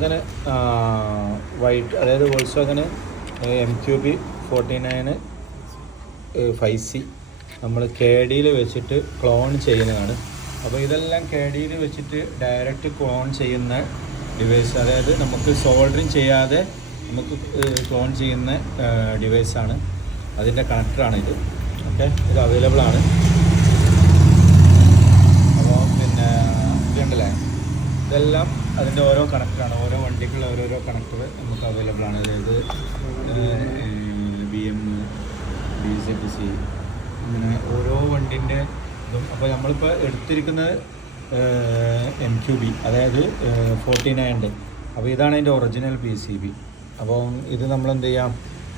അങ്ങനെ വൈറ്റ്, അതായത് വോൾസ്വാഗന് MQB49 5C നമ്മൾ KD-യിൽ വെച്ചിട്ട് ക്ലോൺ ചെയ്യുന്നതാണ്. അപ്പോൾ ഇതെല്ലാം KD-യിൽ വെച്ചിട്ട് ഡയറക്റ്റ് ക്ലോൺ ചെയ്യുന്ന ഡിവൈസ്, അതായത് നമുക്ക് സോൾഡറിങ് ചെയ്യാതെ നമുക്ക് ക്ലോൺ ചെയ്യുന്ന ഡിവൈസാണ്. അതിൻ്റെ കണക്ടറാണിത്. ഓക്കെ, ഇത് അവൈലബിൾ ആണ്. അപ്പോൾ പിന്നെ ഇതുണ്ടല്ലേ, ഇതെല്ലാം അതിൻ്റെ ഓരോ കണക്ടറാണ്. ഓരോ വണ്ടിക്കുള്ള ഓരോരോ കണക്ടർ നമുക്ക് അവൈലബിൾ ആണ്. അതായത് BM, BZC, അങ്ങനെ ഓരോ വണ്ടിൻ്റെ ഇതും. അപ്പോൾ നമ്മളിപ്പോൾ എടുത്തിരിക്കുന്നത് MQB, അതായത് 49. അപ്പോൾ ഇതാണ് അതിൻ്റെ ഒറിജിനൽ PCB. അപ്പോൾ ഇത് നമ്മളെന്ത് ചെയ്യാം,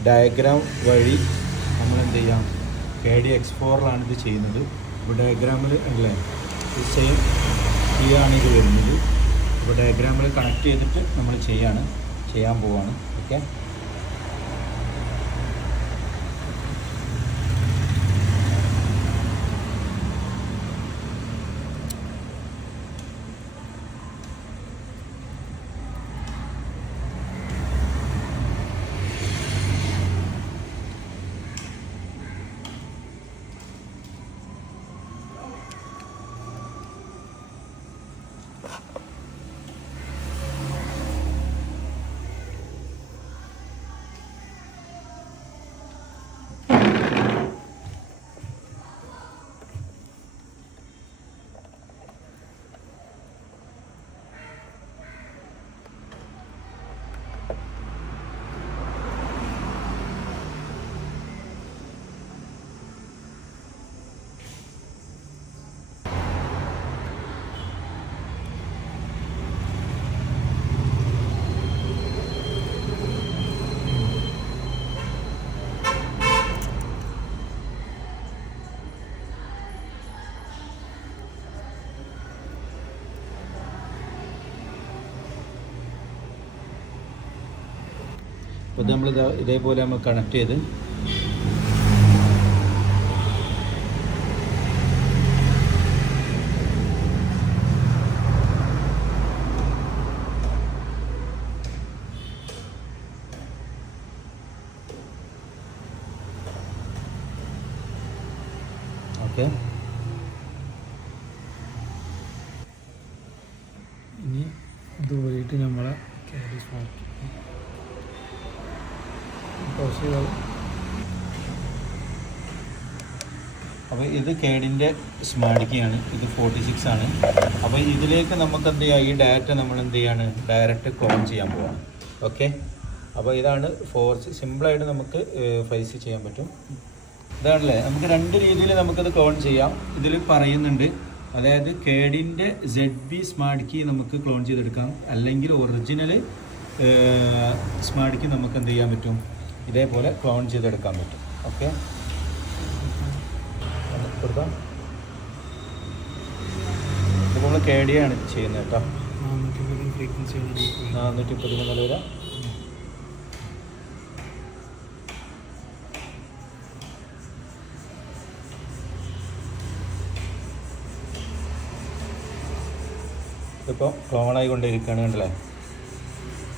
ഡയഗ്രാം വഴി നമ്മളെന്ത് ചെയ്യാം, KD X4-ലാണ് ഇത് ചെയ്യുന്നത്. അപ്പോൾ ഡയഗ്രാമിൽ അല്ലേ സെയിം ആണ് ഇത് വരുന്നത്. അപ്പോൾ ഡയഗ്രാമിൽ കണക്ട് ചെയ്തിട്ട് നമ്മൾ ചെയ്യാൻ പോവാണ്. ഓക്കെ, അപ്പോൾ നമ്മൾ ഇതേപോലെ നമ്മൾ കണക്ട് ചെയ്ത് ഓക്കെ. ഇനി ഇതുപോയിട്ട് നമ്മളെ KD സ്മാർട്ട് അപ്പോൾ ഇത് KD-ൻ്റെ സ്മാർട്ട് കീയാണ്. ഇത് 46 ആണ്. അപ്പോൾ ഇതിലേക്ക് നമുക്ക് എന്ത് ചെയ്യാം, ഈ ഡാറ്റ നമ്മൾ എന്ത് ചെയ്യാണ്, ഡയറക്റ്റ് ക്ലോൺ ചെയ്യാൻ പോവാണ്. ഓക്കെ, അപ്പോൾ ഇതാണ് സിമ്പിളായിട്ട് നമുക്ക് 5C ചെയ്യാൻ പറ്റും. ഇതാണല്ലേ, നമുക്ക് രണ്ട് രീതിയിൽ നമുക്കത് ക്ലോൺ ചെയ്യാം. ഇതിൽ പറയുന്നുണ്ട്, അതായത് KD-ൻ്റെ ZB സ്മാർട്ട് കീ നമുക്ക് ക്ലോൺ ചെയ്തെടുക്കാം, അല്ലെങ്കിൽ ഒറിജിനൽ സ്മാർട്ട് കീ നമുക്ക് എന്ത് ചെയ്യാൻ പറ്റും, ഇതേപോലെ ക്ലോൺ ചെയ്തെടുക്കാൻ പറ്റും. ഓക്കെ, കൊടുക്കാം. ഇതിപ്പോൾ നമ്മൾ KD ആണ് ചെയ്യുന്നത് കേട്ടോ. 413 വരെ. ഇതിപ്പോൾ ക്ലോൺ ആയിക്കൊണ്ടിരിക്കുകയാണ്, കണ്ടല്ലേ.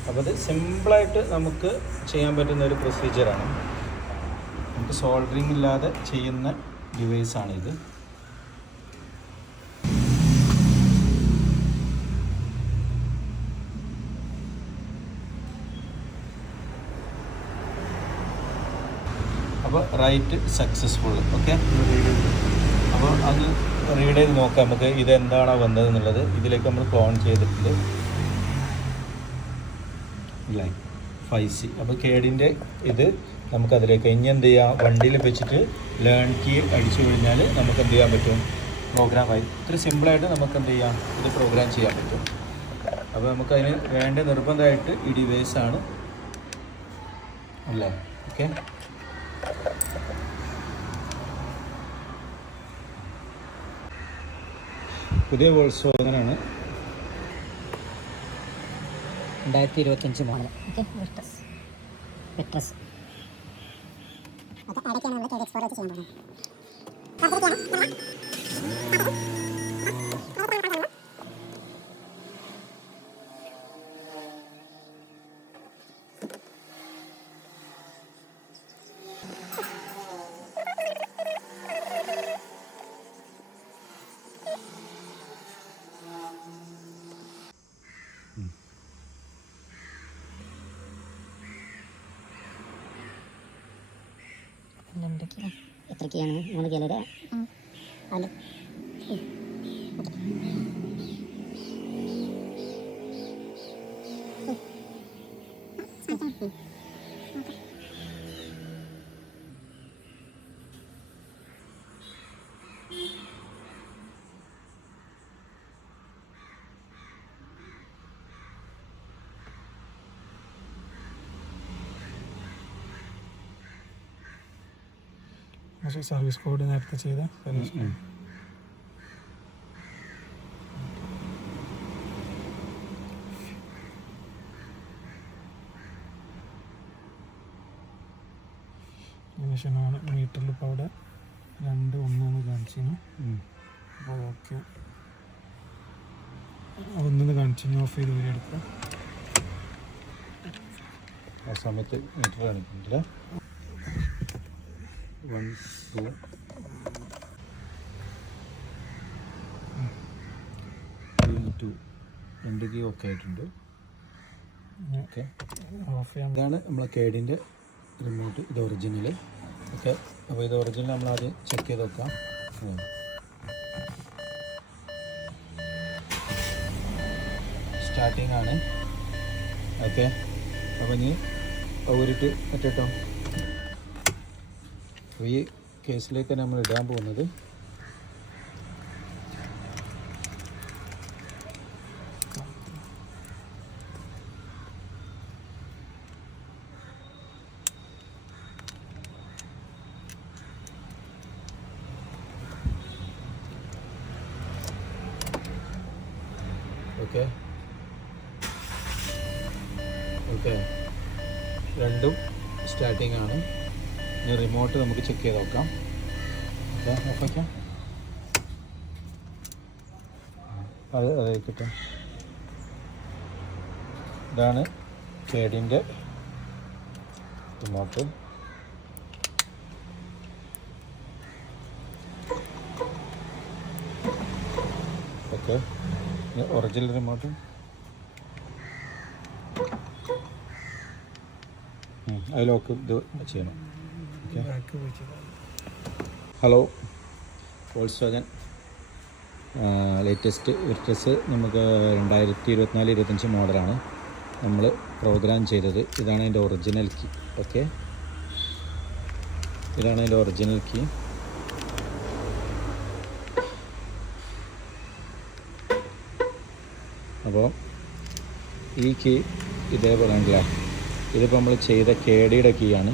അപ്പോൾ ഇത് സിമ്പിളായിട്ട് നമുക്ക് ചെയ്യാൻ പറ്റുന്ന ഒരു പ്രൊസീജിയറാണ്. നമുക്ക് സോൾഡറിങ് ഇല്ലാതെ ചെയ്യുന്ന ഡിവൈസാണിത്. അപ്പോൾ റൈറ്റ് സക്സസ്ഫുൾ. ഓക്കെ, അപ്പോൾ അത് റീഡ് ചെയ്ത് നോക്കാം നമുക്ക് ഇതെന്താണോ വന്നത് എന്നുള്ളത്. ഇതിലേക്ക് നമ്മൾ ക്ലോൺ ചെയ്തിട്ടുണ്ട് ഇല്ലേ, 5C. അപ്പോൾ KD-ൻ്റെ ഇത് നമുക്കതിലേക്ക് ഇനി എന്ത് ചെയ്യാം, വണ്ടിയിൽ വെച്ചിട്ട് ലേൺ കീ അടിച്ചു കഴിഞ്ഞാൽ നമുക്ക് എന്ത് ചെയ്യാൻ പറ്റും, പ്രോഗ്രാമായി. ഇത്ര സിമ്പിളായിട്ട് നമുക്ക് എന്ത് ചെയ്യാം, ഇത് പ്രോഗ്രാം ചെയ്യാൻ പറ്റും. അപ്പോൾ നമുക്കതിന് വേണ്ട നിർബന്ധമായിട്ട് ഈ ഡിവൈസാണ് അല്ലേ. ഓക്കെ, പുതിയ വോൾസ്വാഗനാണ്, 2025 മോഡൽ. ഓക്കെ, വെക്ട്രസ് അടയ്ക്കാണ് നമ്മൾ KD X4 വെച്ച് ചെയ്യാൻ പോകുന്നത്. ഇലക്ട്രിക് കീയാണ് 3 കീ അല്ലേ അല്ല പക്ഷേ സർവീസ് കോഡ് നേരത്തെ ചെയ്ത സർവീസ് കോഡ് ശേഷമാണ് മീറ്ററിൽ ഇപ്പോൾ അവിടെ 2-1 കാണിച്ചിരുന്നു. അപ്പോൾ ഓക്കെ 1 കാണിച്ചിരുന്നു. ഓഫ് ചെയ്ത് വരെ എടുക്കുക. ആ സമയത്ത് മീറ്റർ കാണിക്കുന്നില്ല. 1 2 2 കീ ഓക്കെ ആയിട്ടുണ്ട്. ഓക്കെ, ഓഫ് ചെയ്യാൻ ഇതാണ് നമ്മളെ കേഡിൻ്റെ റിമോട്ട്. ഇത് ഒറിജിനൽ. ഓക്കെ, അപ്പോൾ ഇത് ഒറിജിനൽ നമ്മൾ ആദ്യം ചെക്ക് ചെയ്ത് നോക്കാം. സ്റ്റാർട്ടിങ് ആണ്. ഓക്കെ, അപ്പോൾ ഇനി ഊരിട്ട് പറ്റട്ടോ. അപ്പോൾ ഈ കേസിലേക്ക് നമ്മൾ ഇടാൻ പോകുന്നത് ഓക്കെ ഓക്കെ രണ്ടും സ്റ്റാർട്ടിങ് ആണ്. ഇനി റിമോട്ട് നമുക്ക് ചെക്ക് ചെയ്ത് നോക്കാം. ഓക്കെ, ഓഫാക്കാം. അതെ കിട്ടും. ഇതാണ് കേഡിൻ്റെ റിമോട്ട്. Okay, original remote. അതിലൊക്കെ ഇത് ചെയ്യണം. ഓക്കെ, ബാക്ക് വെച്ചത്. ഹലോ, വോൾസ്വാഗൻ ലേറ്റസ്റ്റ് വിർട്ടസ് നമുക്ക് 2024-25 മോഡലാണ് നമ്മൾ പ്രോഗ്രാം ചെയ്തത്. ഇതാണ് അതിൻ്റെ ഒറിജിനൽ കീ. ഓക്കെ, ഇതാണ് അതിൻ്റെ ഒറിജിനൽ കീ. അപ്പോൾ ഈ കീ ഇതേപോലെ ഉണ്ടല്ലേ, ഇതിപ്പോൾ നമ്മൾ ചെയ്ത കേഡിയുടെ കീ ആണ്.